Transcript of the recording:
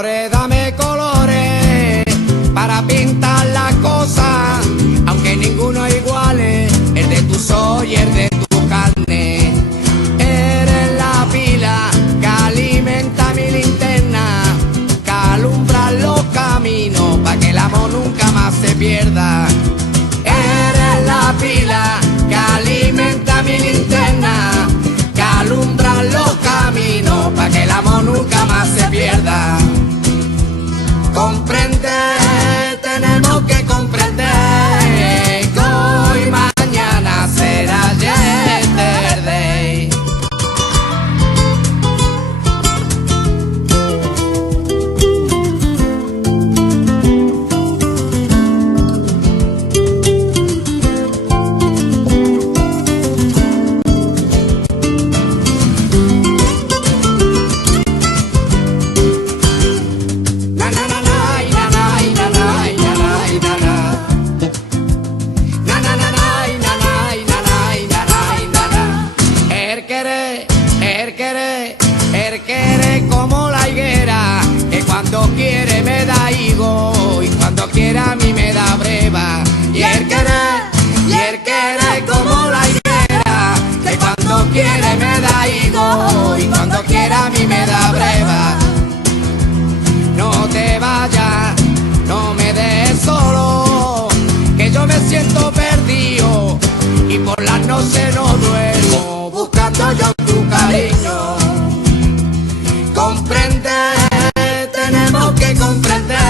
Colores, dame colores para pintar las cosas, aunque ninguno es igual, el de tu sol y el de tu carne. Eres la pila que alimenta mi linterna, que alumbra los caminos para que el amor nunca más se pierda. Eres la pila que alimenta mi linterna, que alumbra los caminos para que el amor nunca más se pierda. Comprende, tenemos que comprender que hoy mañana será yesterday. Él quiere como la higuera, que cuando quiere me da higo y cuando quiere a mí me da breva. Y él quiere como la higuera, que cuando quiere me da higo y cuando quiere a mí me da breva. No te vayas, no me dejes solo, que yo me siento perdido y por las noches no duermo buscando yo tu cariño. Comprende, tenemos que comprender